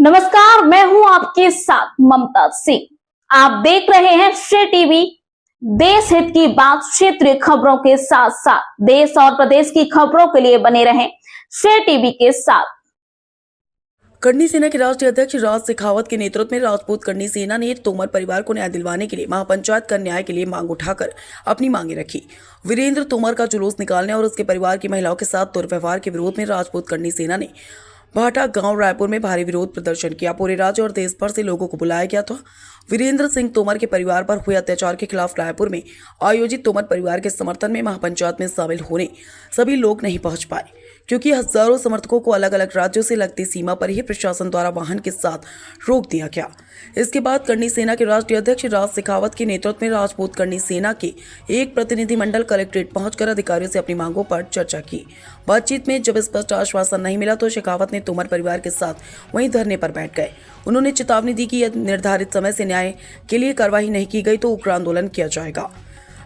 नमस्कार, मैं हूं आपके साथ ममता सिंह। आप देख रहे हैं श्रेय टीवी। देश हित की बात, क्षेत्रीय खबरों के साथ साथ देश और प्रदेश की खबरों के लिए बने रहें श्रेय टीवी के साथ। कर्णी सेना के राष्ट्रीय अध्यक्ष राज शेखावत के नेतृत्व में राजपूत कर्णी सेना ने तोमर परिवार को न्याय दिलवाने के लिए महापंचायत कर न्याय के लिए मांग उठाकर अपनी मांगे रखी। वीरेंद्र तोमर का जुलूस निकालने और उसके परिवार की महिलाओं के साथ दुर्व्यवहार के विरोध में राजपूत कर्णी सेना ने भाटा गांव रायपुर में भारी विरोध प्रदर्शन किया। पूरे राज्य और देश भर से लोगों को बुलाया गया था। वीरेंद्र सिंह तोमर के परिवार पर हुए अत्याचार के खिलाफ रायपुर में आयोजित तोमर परिवार के समर्थन में महापंचायत में शामिल होने सभी लोग नहीं पहुंच पाए, क्योंकि हजारों समर्थकों को अलग अलग राज्यों से लगती सीमा पर ही प्रशासन द्वारा वाहन के साथ रोक दिया गया। इसके बाद कर्णी सेना के राष्ट्रीय अध्यक्ष राज शेखावत के नेतृत्व में राजपूत कर्णी सेना के एक प्रतिनिधिमंडल कलेक्ट्रेट पहुंचकर अधिकारियों से अपनी मांगों पर चर्चा की। बातचीत में जब स्पष्ट आश्वासन नहीं मिला तो शेखावत ने तोमर परिवार के साथ वहीं धरने पर बैठ गए। उन्होंने चेतावनी दी कि यदि निर्धारित समय से न्याय के लिए कार्रवाई नहीं की गई तो उग्र आंदोलन किया जाएगा।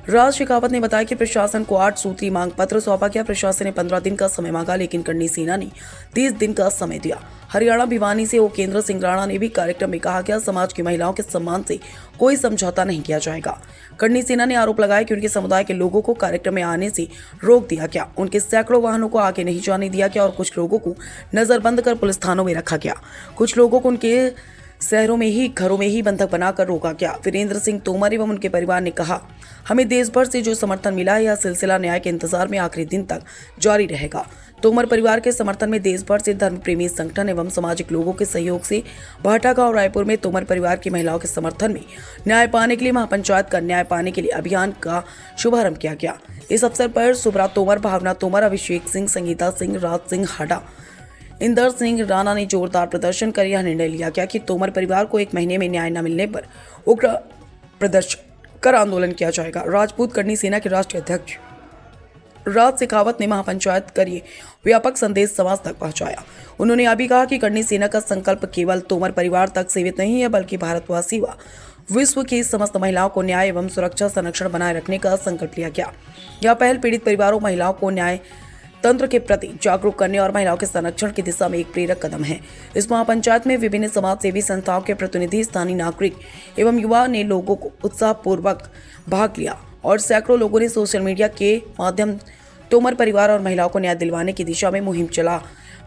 राज शेखावत ने बताया कि प्रशासन को 8 सूत्री मांग पत्र सौंपा गया। प्रशासन ने 15 दिन का समय मांगा, लेकिन कर्णी सेना ने 30 दिन का समय दिया। हरियाणा भिवानी से उपेंद्र सिंह राणा ने भी कार्यक्रम में कहा गया, समाज की महिलाओं के सम्मान से कोई समझौता नहीं किया जाएगा। कर्णी सेना ने आरोप लगाया कि उनके समुदाय के लोगों को कार्यक्रम में आने से रोक दिया गया, उनके सैकड़ों वाहनों को आगे नहीं जाने दिया गया और कुछ लोगों को नजरबंद कर पुलिस थानों में रखा गया। कुछ लोगों को उनके शहरों में ही घरों में ही बंधक बनाकर रोका गया। वीरेंद्र सिंह तोमर एवं उनके परिवार ने कहा, हमें देश भर से जो समर्थन मिला है यह सिलसिला न्याय के इंतजार में आखिरी दिन तक जारी रहेगा। तोमर परिवार के समर्थन में देश भर से धर्म प्रेमी संगठन एवं सामाजिक लोगों के सहयोग से भाटा गांव रायपुर में तोमर परिवार की महिलाओं के समर्थन में न्याय पाने के लिए महापंचायत का न्याय पाने के लिए अभियान का शुभारंभ किया गया। इस अवसर पर सुब्रा तोमर, भावना तोमर, अभिषेक सिंह, संगीता सिंह, राज सिंह हाडा, इंदर सिंह राणा ने जोरदार प्रदर्शन कर यह निर्णय लिया गया कि तोमर परिवार को 1 महीने में न्याय न मिलने पर उग्र प्रदर्शन कर आंदोलन किया जाएगा। राजपूत कर्णी सेना के राष्ट्रीय अध्यक्ष राज शेखावत ने महापंचायत कर ये व्यापक संदेश समाज तक पहुंचाया। उन्होंने यह भी कहा कि कर्णी सेना का संकल्प केवल तोमर परिवार तक सीमित नहीं है, बल्कि भारतवासी व विश्व की समस्त महिलाओं को न्याय एवं सुरक्षा संरक्षण बनाए रखने का संकल्प लिया गया। यह पहल पीड़ित परिवारों, महिलाओं को न्याय तंत्र के प्रति जागरूक करने और महिलाओं के संरक्षण की दिशा में एक प्रेरक कदम है। इस महापंचायत में विभिन्न समाज सेवी संस्थाओं के प्रतिनिधि, स्थानीय नागरिक एवं युवा ने लोगों को उत्साहपूर्वक भाग लिया और सैकड़ों लोगों ने सोशल मीडिया के माध्यम तोमर परिवार और महिलाओं को न्याय दिलवाने की दिशा में मुहिम चला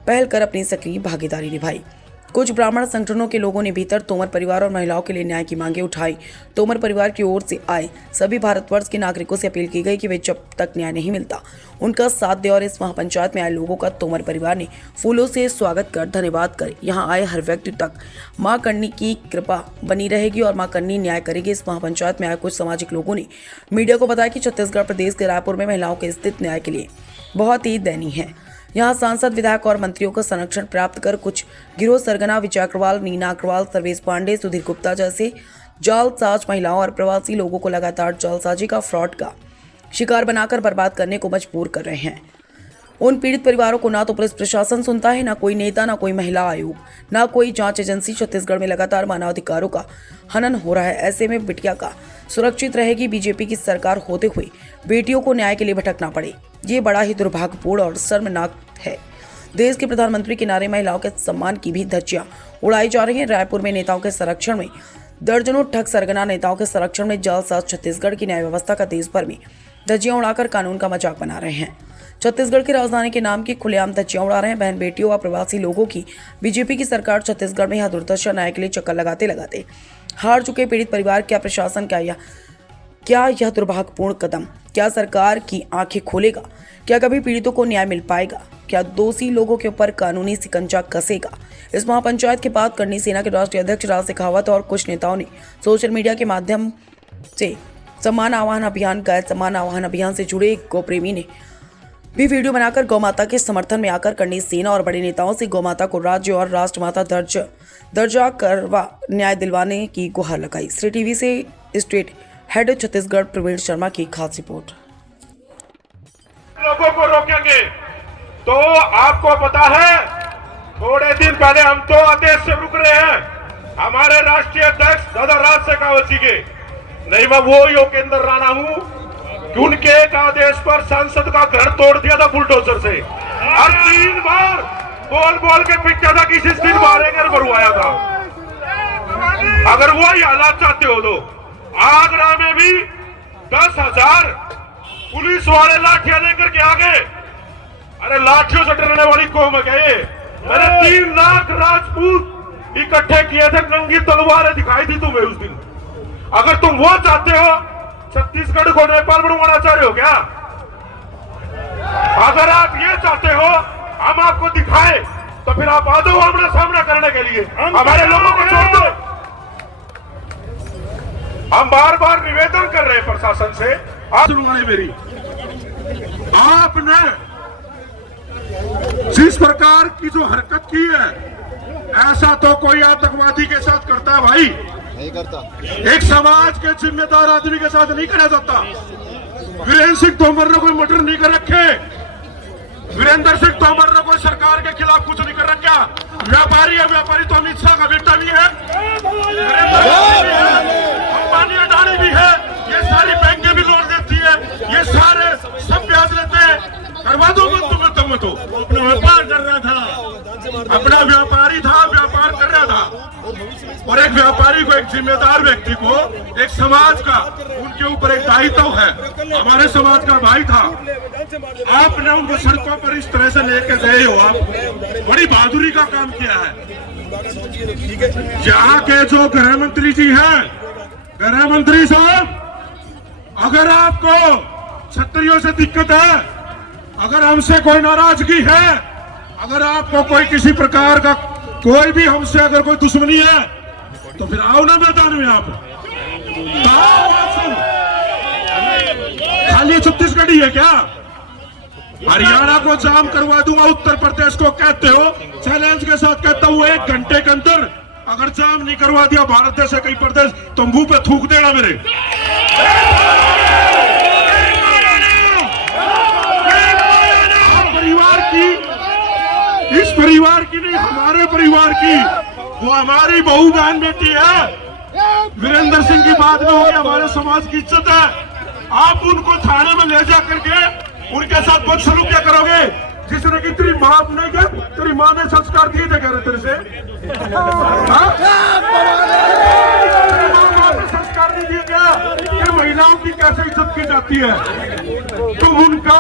पहल कर अपनी सक्रिय भागीदारी निभाई। कुछ ब्राह्मण संगठनों के लोगों ने भीतर तोमर परिवार और महिलाओं के लिए न्याय की मांगे उठाई। तोमर परिवार की ओर से आए सभी भारतवर्ष के नागरिकों से अपील की गई कि वे जब तक न्याय नहीं मिलता उनका साथ दें और इस महापंचायत में आए लोगों का तोमर परिवार ने फूलों से स्वागत कर धन्यवाद कर यहां आए हर व्यक्ति तक मां कर्णी की कृपा बनी रहेगी और मां कर्णी न्याय करेगी। इस महापंचायत में आए कुछ सामाजिक लोगों ने मीडिया को बताया कि छत्तीसगढ़ प्रदेश के रायपुर में महिलाओं के स्थित न्याय के लिए बहुत ही दयनीय है। यहाँ सांसद, विधायक और मंत्रियों का संरक्षण प्राप्त कर कुछ गिरोह सरगना विजय अग्रवाल, नीना अग्रवाल, सर्वेश पांडे, सुधीर गुप्ता जैसे जालसाज महिलाओं और प्रवासी लोगों को लगातार जालसाजी का फ्रॉड का शिकार बनाकर बर्बाद करने को मजबूर कर रहे हैं। उन पीड़ित परिवारों को ना तो पुलिस प्रशासन सुनता है, ना कोई नेता, ना कोई महिला आयोग, ना कोई जांच एजेंसी। छत्तीसगढ़ में लगातार मानवाधिकारों का हनन हो रहा है। ऐसे में बिटिया का सुरक्षित रहेगी। बीजेपी की सरकार होते हुए बेटियों को न्याय के लिए भटकना पड़े, ये बड़ा ही दुर्भाग्यपूर्ण और शर्मनाक है। देश के प्रधानमंत्री के नारे महिलाओं के सम्मान की भी धज्जियां उड़ाई जा रही हैं। रायपुर में नेताओं के संरक्षण में दर्जनों ठग सरगना नेताओं के संरक्षण में जालसाज छत्तीसगढ़ की न्याय व्यवस्था का देश भर में धज्जियां उड़ाकर कानून का मजाक बना रहे हैं। छत्तीसगढ़ की राजधानी के नाम की खुलेआम धज्जियां उड़ा रहे हैं। बहन बेटियों व प्रवासी लोगों की बीजेपी की सरकार छत्तीसगढ़ में यह दुर्दशा न्याय के लिए चक्कर लगाते लगाते हार चुके पीड़ित परिवार, क्या प्रशासन, क्या यह दुर्भाग्यपूर्ण कदम क्या सरकार की आंखें खोलेगा? क्या कभी पीड़ितों को न्याय मिल पाएगा? क्या दोषी लोगों के ऊपर कानूनी शिकंजा कसेगा? इस महापंचायत के बाद कर्णी सेना के राष्ट्रीय अध्यक्ष राज शेखावत और कुछ नेताओं ने सोशल मीडिया के माध्यम से सम्मान आह्वान अभियान से जुड़े गौ प्रेमी ने भी वीडियो बनाकर गौ माता के समर्थन में आकर कर्णी सेना और बड़े नेताओं से गौ माता को राज्य और राष्ट्रमाता दर्जा करवा न्याय दिलवाने की गुहार लगाई। श्रेय टीवी से स्टेट हेड छत्तीसगढ़ प्रवीण शर्मा की खास रिपोर्ट। लोगों को रोकेंगे तो आपको पता है, थोड़े दिन पहले हम तो आदेश से रुक रहे हैं हमारे राष्ट्रीय अध्यक्ष दादा राज शेखावत जी के। नहीं, मैं वो योगेंद्र राणा हूं कि उनके एक आदेश पर सांसद का घर तोड़ दिया था बुलडोजर से और 3 बार बोल बोल के पिटा था कि 3 बार घर भरवाया था। अगर वही हालात चाहते हो तो आगरा में भी 10,000 पुलिस वाले लाठियां लेकर के आ गए। अरे लाठियों से डरने वाली कौम है ये। मैंने 3 लाख राजपूत इकट्ठे किए थे, नंगी तलवारें दिखाई थी तुम्हें उस दिन। अगर तुम वो चाहते हो, छत्तीसगढ़ को नेपाल बनवाना चाह रहे हो क्या? अगर आप ये चाहते हो हम आपको दिखाएं तो फिर आप आ दो आमना सामना करने के लिए, हमारे लोगों को छोड़ दो। हम बार बार निवेदन कर रहे हैं प्रशासन से, आप सुनवाई मेरी। आपने जिस प्रकार की जो हरकत की है, ऐसा तो कोई आतंकवादी के साथ करता है भाई, नहीं करता। एक समाज के जिम्मेदार आदमी के साथ नहीं करा जाता। वीरेंद्र सिंह तोमर ने कोई मर्डर नहीं कर रखे, वीरेंद्र सिंह तोमर ने कोई सरकार के खिलाफ कुछ नहीं कर रखा। व्यापारी है, व्यापारी तो अमित शाह का बेटा भी है, अंबानी अडानी भी है, ये सारी बैंकें भी लोन देती है, ये सारे सब ब्याज लेते हैं। करवा दो मत तो अपना व्यापार कर रहा था, अपना व्यापारी था, व्यापार कर रहा था। और एक व्यापारी को, एक जिम्मेदार व्यक्ति को, एक समाज का उनके ऊपर एक दायित्व है, हमारे समाज का भाई था। आपने उनको सड़कों पर इस तरह से लेके गए हो, आप बड़ी बहादुरी का काम किया है। यहाँ के जो गृह मंत्री जी हैं, गृह मंत्री साहब, अगर आपको क्षत्रियों से दिक्कत है, अगर हमसे कोई नाराजगी है, अगर आपको कोई किसी प्रकार का कोई भी हमसे अगर कोई दुश्मनी है, तो फिर आओ ना मैदान में आप। खाली छत्तीसगढ़ ही है क्या? हरियाणा को जाम करवा दूंगा, उत्तर प्रदेश को कहते हो, चैलेंज के साथ कहता हूं 1 घंटे के अंदर अगर जाम नहीं करवा दिया भारत देश से कई प्रदेश, तो मुंह पे थूक देना मेरे। परिवार की, इस परिवार की नहीं, हमारे परिवार की, वो हमारी बहू बहन बेटी है। वीरेंद्र सिंह की बात में होगी, हमारे समाज की इज्जत है। आप उनको थाने में ले जा करके उनके साथ बहुत सलूक क्या करोगे? जिसने कि तेरी माँ नहीं क्या, तेरी माँ ने संस्कार दिए थे, कह रहे तेरे से संस्कार नहीं दिए क्या कि महिलाओं की कैसे इज्जत की जाती है? तुम उनका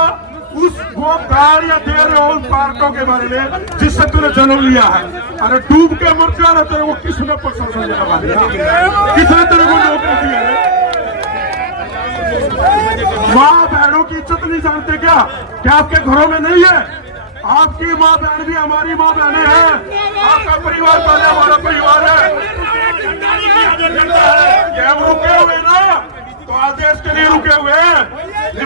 वो कार्य दे रहे हो उन पार्टों के बारे में जिससे तूने जन्म लिया है। अरे डूब के मर जा रहे तेरे को किसने प्रशासन लगा दिया? किसने तेरे को नौकरी दी है? माँ बहनों की इज्जत नहीं जानते क्या? क्या आपके घरों में नहीं है? आपकी माँ बहन भी हमारी माँ बहनें हैं। आपका परिवार पहले हमारा परिवार है। ये हम रुके हुए ना, तो आदेश के लिए रुके हुए हैं।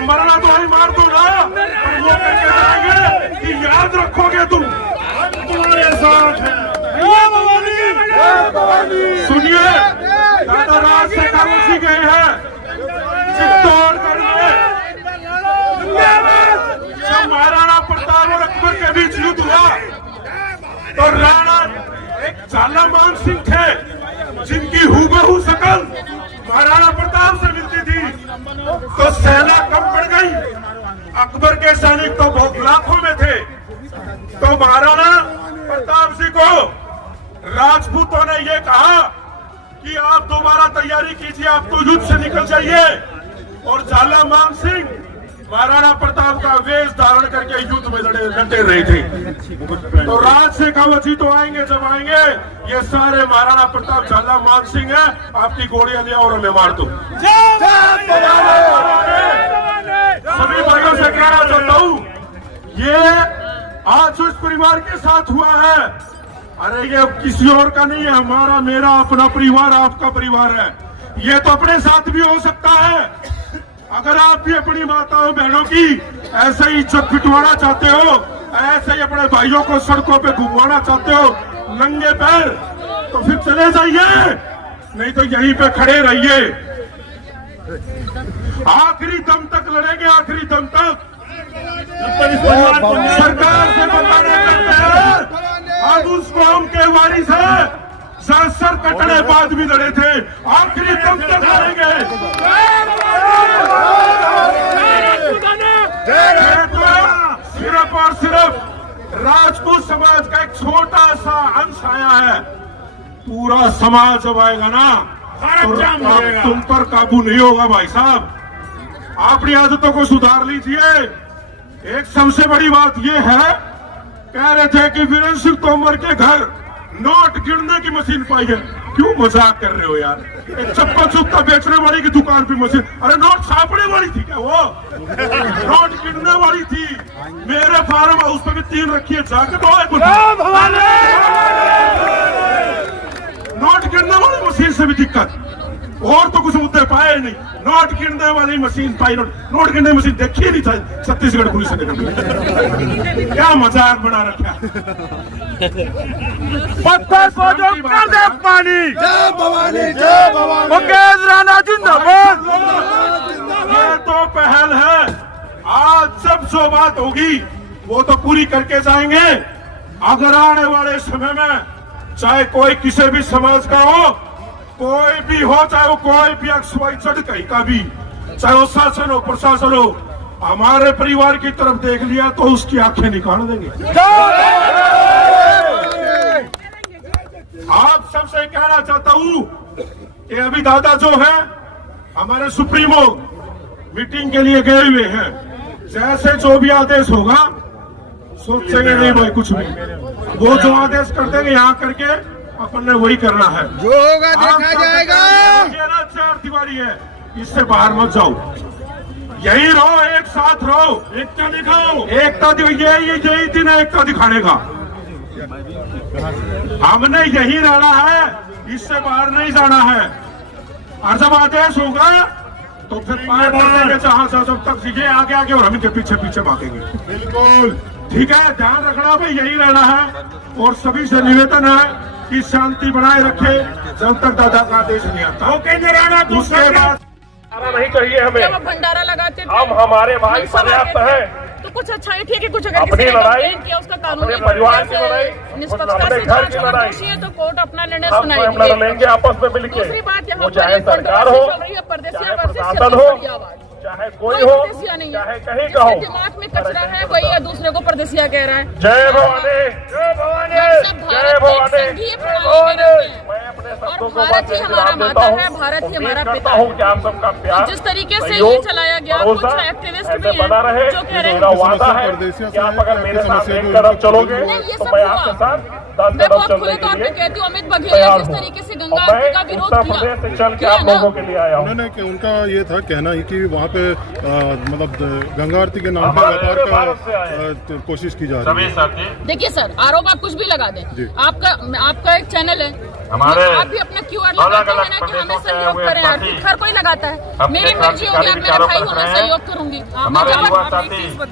मरना तो ही मार दो ना, और वो करके जाएंगे कि याद रखोगे तुम, तुम्हारे साथ है। सुनिए, दादा राज से कागजी गए हैं चित्तौड़गढ़ में, जब महाराणा प्रताप और अकबर के बीच युद्ध हुआ तो राणा एक झालामान सिंह थे जिनकी हूबहू शकल महाराणा प्रताप से मिलती थी, तो सेना कम पड़ गई। अकबर के सैनिक तो बहुत लाखों में थे, तो महाराणा प्रताप जी को राजपूतों ने ये कहा कि आप दोबारा तैयारी कीजिए, आप तो युद्ध से निकल जाइए। और झालामान सिंह महाराणा प्रताप का वेश धारण करके युद्ध में लड़े रहे थे। तो राज से कावची तो आएंगे, जब आएंगे ये सारे महाराणा प्रताप झालामान सिंह है, आपकी गोलियां लिया और हमें मार दो। सभी भाइयों से कहना चाहता हूँ, ये आज जो इस परिवार के साथ हुआ है, अरे ये किसी और का नहीं है, हमारा मेरा अपना परिवार, आपका परिवार है। ये तो अपने साथ भी हो सकता है। अगर आप भी अपनी माताओं बहनों की ऐसे ही इज्जत पिटवाना चाहते हो, ऐसे ही अपने भाइयों को सड़कों पे घुमवाना चाहते हो नंगे पैर, तो फिर चले जाइए, नहीं तो यहीं पे खड़े रहिए। आखिरी दम तक लड़ेंगे, आखिरी दम तक। सरकार से बताना चाहते हैं, अब उस कौम के वारिस है, सर कटने बाद भी लड़े थे, आखिरी दम तक लड़ेंगे। सिर्फ और सिर्फ राजपूत समाज का एक छोटा सा अंश आया है, पूरा समाज जब आएगा ना तो तुम पर काबू नहीं होगा भाई साहब। अपनी आदतों को सुधार लीजिए। एक सबसे बड़ी बात यह है, कह रहे थे कि वीरेंद्र सिंह तोमर के घर नोट गिनने की मशीन पाई है। क्यों मजाक कर रहे हो यार? चप्पल जूता बेचने वाली की दुकान पे मशीन, अरे नोट छापने वाली थी क्या वो? नोट गिनने वाली थी। मेरे फार्म हाउस पे भी 3 रखी है, जाके दो है कुछ। नोट गिनने वाली मशीन से भी दिक्कत, और तो कुछ मुद्दे पाए नहीं, नोट गिनने वाली मशीन पाई। नोट गिनने मशीन देखी नहीं था छत्तीसगढ़ पुलिस ने कभी। क्या मजाक बना रखा। पत्थर को जो कर दे पानी। जय भवानी जय भवानी। मुकेश राणा जिंदाबाद। ये तो पहल है, आज जब जो बात होगी वो तो पूरी करके जाएंगे। अगर आने वाले समय में चाहे कोई किसी भी समाज का हो, कोई भी हो, चाहे वो कोई भी XYZ कहीं का भी, चाहे वो शासन हो प्रशासन हो, हमारे परिवार की तरफ देख लिया तो उसकी आंखें निकाल देंगे। आप सबसे कहना चाहता हूं कि अभी दादा जो है हमारे सुप्रीमो मीटिंग के लिए गए हुए हैं। जैसे जो भी आदेश होगा सोचेंगे नहीं भाई कुछ भी, वो जो आदेश कर देंगे यहाँ करके अपन ने वही करना है। जो होगा देखा जाएगा। 4 दीवारी है, इससे बाहर मत जाओ, यही रहो, एक साथ रहो, एकता दिखाओ। एकता यही दिन है एकता दिखाने का। हमने यही रहना है, इससे बाहर नहीं जाना है। और जब आदेश होगा तो फिर पाए बढ़ेंगे जहां से, जब तक सीखे आगे आगे और हम इनके पीछे पीछे भागेंगे। बिल्कुल ठीक है, ध्यान रखना भाई, यही रहना है। और सभी से निवेदन है कि शांति बनाए रखे जब तक दादा का आदेश नहीं आता। उसके बाद नहीं चाहिए हमें। जब आप भंडारा लगाते थे, हम हमारे भाई पर्याप्त है। तो कुछ अच्छा ही ठीक है, कुछ अगर अपनी किसी ने लड़ाई, कंप्लेंट किया उसका कानूनी परिवार की लड़ाई, निष्पक्षता से घर की जांच लड़ाई, दोषी है तो कोर्ट अपना निर्णय हम सुनाएगी। लड़ेंगे आपस में मिलकर। दूसरी बात यहाँ वो पर चाहे एक सरकार हो, controversy चल रही है, परदेसिया चाहे वर्सेस प्रशासन हो, छत्तीसगढ़ी आवाज। चाहे कोई हो, परदेसिया नहीं है, चाहे कहीं का हो। जिसके दिमाग में कचरा है वही या दूसरे को परदेसिया कह रहा है। जय भवानी जय भवानी हम सब जय भारत भवानी एक संघीय प्रणाली में रहते हैं। मैं अपने और शब्दों को भारत ही हमारा माता है, भारत ही हमारा पिता है। कि आप सबका प्यार, जिस तरीके से सहयोग, ये चलाया गया, कुछ भरोसा एक्टिविस्ट ऐसे भी हैं बना रहे। जो कह रहे हैं मेरा वादा है कि आप अगर मेरे साथ एक कदम चलोगे नहीं, ये तो सब मैं हुआ। आपके साथ 10 मैं कदम बहुत चलने खुले के तौर पे लिए कहती हूँ, अमित बघेल ने जिस तरीके से गंगा आरती का विरोध उत्तर किया, प्रदेश से चल के किया आप ना। लोगों के लिए आया हूँ। उन्होंने उनका ये था कहना ही कि वहाँ पे मतलब गंगा आरती के नाम पर व्यापार का कोशिश की जा रही है। देखिए सर, आरोप आप कुछ भी लगा दें, आपका एक चैनल है, हमारे आप भी अपना QR लगाते हैं ना कि हमें सहयोग करें। आर्थिक हर कोई लगाता है, मेरी मर्जी होगी, आप मेरा भाई हो, मैं सहयोग करूंगी।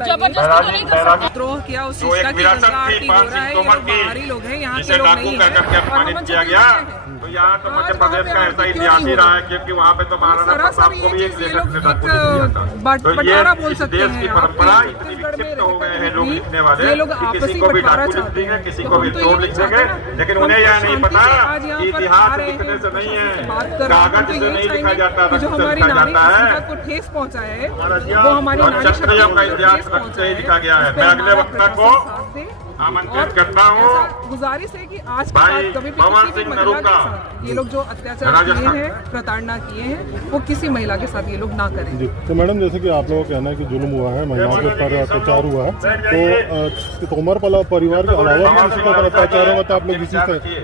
जबरदस्ती तो नहीं कर सकते। विद्रोह किया उस जो चीज का एक कि विरासत गंगा थी आरती हो रहा है, ये तोमर लोग की, बाहरी लोग हैं, यहाँ जिसे के लोग डाकू नहीं कह करके हैं। अपमानित और हम किया छत्तीसगढ़ गया। से हैं। तो यहाँ तो मध्य आज प्रदेश वहाँ का पे ऐसा आरती क्यों इतिहास ही नहीं रहा हो है, क्योंकि वहाँ पे तो महाराणा सरासर प्रताप को भी ये एक चीज़ ये लेखक लोग ने डाकू नहीं दिया था। तो बंटवारा ये बोल इस सकते देश हैं। की आप परंपरा लोग इतनी छत्तीसगढ़ में विक्षिप्त हो गए हैं लोग रहते लिखने वाले ये लोग कि आपसी किसी को भी बंटवारा डाकू लिख चाहते देंगे, हैं। किसी तो को हम भी तो ये चोर नहीं लिख चाहते देंगे। ना। लेकिन हम उन्हें तो यह नहीं शांति पता से आज यहाँ कि पर इतिहास आ रहे लिखने से नहीं हैं, है, बात कर रहे हैं। कागज तो से ये नहीं लिखा चाहेंगे जाता, कि जो रक्त से हमारी लिखा नारी जाता है। शक्ति को ठेस पहुंचाया है, वो हमारी और नारी शक्ति क्षत्रियों का को इतिहास ठेस रक्त से पहुंचाया ही है। लिखा गया है। इस पे मैं अगले हमारा वक्ता को प्रशासन साथ दे। आमंत्रित करता हूँ। गुजारिश है कि आज के भाई बाद कभी भी पवन किसी भी सिंह महिला के नरूका, साथ ये लोग जो अत्याचार किए हैं, प्रताड़ना किए हैं, वो किसी महिला के साथ ये लोग ना करें। जी तो मैडम, जैसे कि आप लोगों का कहना है कि जुल्म हुआ है, महिलाओं के ऊपर अत्याचार हुआ है, तो तोमर परिवार के अलावा भी किसी के ऊपर अत्याचार होगा तो आप लोग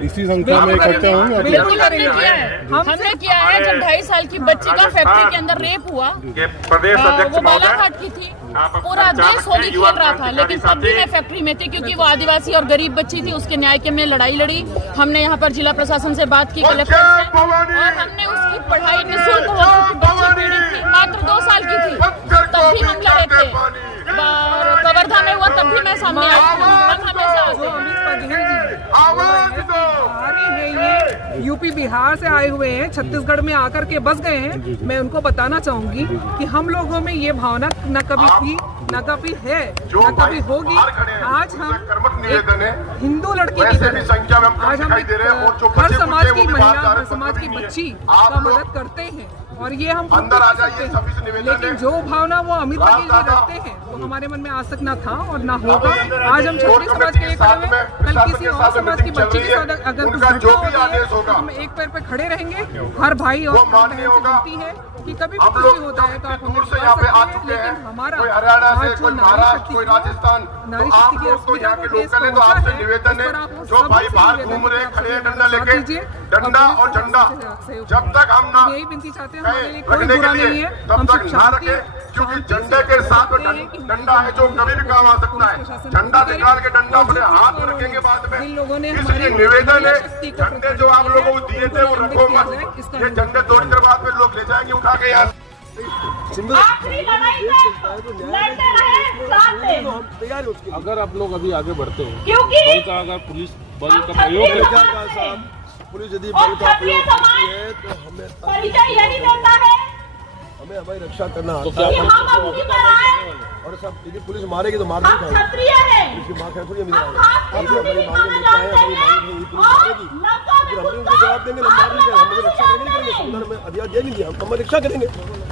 इसी संख्या में इकट्ठा होंगे? बिल्कुल हमने किया है, हमने किया है। जब 2.5 साल की बच्ची का फैक्ट्री के अंदर रेप हुआ, प्रदेश अध्यक्ष वो महोदय, बालाघाट की थी, आप अपना पूरा विचार देश होली रखें, खेल युवा रहा था, क्रांतिकारी लेकिन तब भी साथी। मैं फैक्ट्री में थी क्योंकि वो आदिवासी और गरीब बच्ची थी, उसके न्याय के में लड़ाई लड़ी। हमने यहाँ पर जिला प्रशासन से बात की, कलेक्टर से, और हमने उसकी पढ़ाई निःशुल्क हो चुकी, बच्ची पीड़ित थी, मात्र 2 साल की थी, तब भी हम लड़े थे। कवर्धा में हुआ तब भी मैं सामने आई थी। हम हमेशा आते जो हैं। अमित बघेल जी बिहारी हैं, ये यूपी बिहार से आए हुए हैं, छत्तीसगढ़ में आकर के बस गए हैं। मैं उनको बताना चाहूंगी कि हम लोगों में ये भावना न कभी थी, न कभी है, न कभी होगी। आज हम एक हिंदू लड़की की तरह आज हम हर समाज की महिला, हर समाज की बच्ची का मदद करते हैं। और ये हम अंदर आ जाइए, सभी से निवेदन है। लेकिन जो भावना वो अमित बघेल जी रखते हैं वो हमारे मन में आज तक ना था और ना होगा। आज हम क्षत्रिय समाज के लिए खड़े हैं, कल किसी और समाज की बच्ची के साथ अगर कुछ घटना होती है तो हम एक पैर पे खड़े रहेंगे। हर भाई और बहन से विनती है कि कभी भी कुछ होता है तो आप हमें से यहाँ पे आ चुके हैं, लेकिन हमारा कोई हरियाणा से, आज कोई जो महाराष्ट्र, कोई राजस्थान, नारी तो आप शक्ति की लोग तो यहाँ के अस्मिता लोकल है, तो को आपसे ठेस निवेदन है, पहुंचा है, जो भाई बाहर घूम रहे खड़े हैं डंडा लेके, डंडा और झंडा जब तक हम ना यही विनती चाहते हैं, हमारे लिए कोई रखने बुरा के नहीं लिए है, तब हम तक सब ना चाहते रखे, हैं क्योंकि झंडे के साथ में डंडा है जो कभी भी काम आ सकता है। झंडा निकाल के डंडा अपने हाथ में रखेंगे बाद में। इन लोगों ने इसलिए निवेदन है, झंडे जो आप लोगों को दिए थे वो रखो मत, ये झंडे थोड़ी देर बाद में लोग ले जाएंगे उठा के यार। आखिरी लड़ाई में लड़ते रहे साथ में, अगर आप लोग अभी आगे बढ़ते हो, क्योंकि बल का अगर पुलिस बल हम का प्रयोग क्षत्रिय है, समाज हैं। पुलिस यदि और बल का क्षत्रिय प्रयोग समाज करती है तो हमें परिचय यही देता है हमें हमारी रक्षा करना तो आता कि है। हम अपनी पर आए, और सब यदि पुलिस मारेगी तो मार हम नहीं खाएंगे। क्षत्रिय हैं, पुलिस की मार खाए थोड़ी हम हम इधर खास आएंगे। की हमारी ड्यूटी मांगे निभाना लेकर आए, जानते हमारी मांगे हैं ये पुलिस और मारेगी, लंका में फिर हम घुसकर उनको जवाब देंगे ना, मार नहीं करेंगे, हमें रक्षा करेंगे नहीं करेंगे, संविधान में अधिकार दे नहीं दिया, हम हमारी रक्षा करेंगे,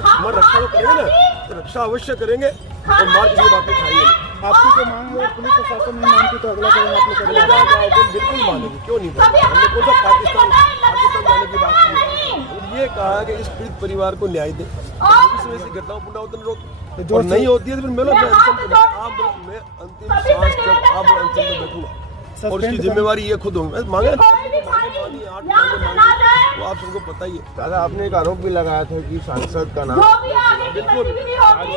हमारी रक्षा तो करेंगे ना, तो रक्षा अवश्य करेंगे और मार किसी बात में खाएंगे। आपकी जो मांग है पुलिस प्रशासन नहीं मानती तो अगला कदम आप लोग करेंगे? बिल्कुल मानेगी, क्यों नहीं मानेगी? हमने कौन सा पाकिस्तान जाने की बात की? ये कहा कि इस पीड़ित परिवार को न्याय दे, भविष्य में ऐसी घटनाओं पुनरावृत्ति रोक, और नहीं होती है तो फिर मैं अंतिम सांस तक आप अंतिम में बैठूंगा और उसकी जिम्मेवारी ये खुद होंगे। मांगे वो आप सबको पता ही है। दादा, आपने एक आरोप भी लगाया था कि सांसद का नाम, बिल्कुल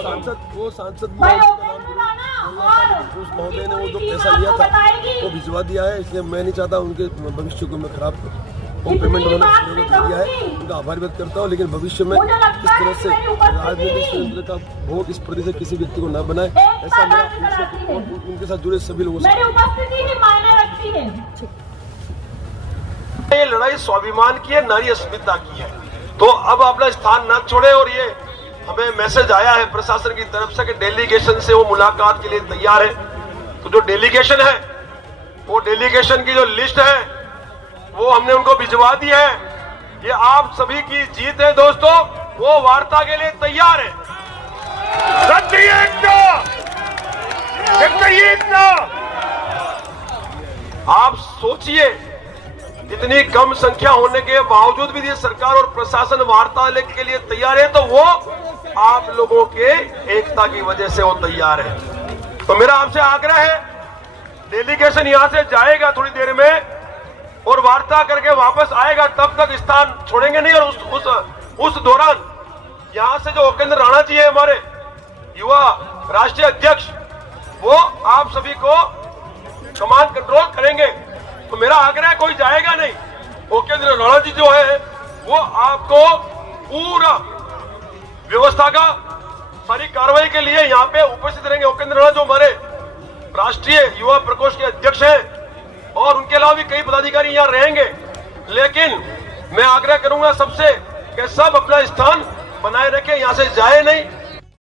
सांसद वो सांसद उस महोदय ने वो जो पैसा लिया था वो भिजवा दिया है, इसलिए मैं नहीं चाहता उनके भविष्य को मैं खराब करूँ। वो पेमेंट उन्होंने दिया है, उनका आभार व्यक्त करता हूँ, लेकिन भविष्य में इस तरह से राजनीतिक षड्यंत्र का भोग इस प्रति से किसी व्यक्ति को न बनाए, ऐसा मेरा उनके साथ जुड़े सभी लोगों से। ये लड़ाई स्वाभिमान की है, नारी अस्मिता की है, तो अब अपना स्थान न छोड़े। और ये हमें मैसेज आया है प्रशासन की तरफ से कि डेलीगेशन से वो मुलाकात के लिए तैयार है। तो जो डेलीगेशन है वो डेलीगेशन की जो लिस्ट है वो हमने उनको भिजवा दी है। ये आप सभी की जीत है दोस्तों, वो वार्ता के लिए तैयार है। आप सोचिए, इतनी कम संख्या होने के बावजूद भी ये सरकार और प्रशासन वार्ता के लिए तैयार है, तो वो आप लोगों के एकता की वजह से वो तैयार है। तो मेरा आपसे आग्रह है, डेलीगेशन यहां से जाएगा थोड़ी देर में और वार्ता करके वापस आएगा, तब तक स्थान छोड़ेंगे नहीं। और उस दौरान यहां से जो उपेंद्र राणा जी है, हमारे युवा राष्ट्रीय अध्यक्ष, वो आप सभी को कमांड कंट्रोल करेंगे। तो मेरा आग्रह, कोई जाएगा नहीं, उपेंद्र राणा जी जो है वो आपको पूरा व्यवस्था का सारी कार्रवाई के लिए यहाँ पे उपस्थित रहेंगे। उपेंद्र राणा जो हमारे राष्ट्रीय युवा प्रकोष्ठ के अध्यक्ष हैं, और उनके अलावा भी कई पदाधिकारी यहाँ रहेंगे। लेकिन मैं आग्रह करूंगा सबसे कि सब अपना स्थान बनाए रखें, यहाँ से जाए नहीं।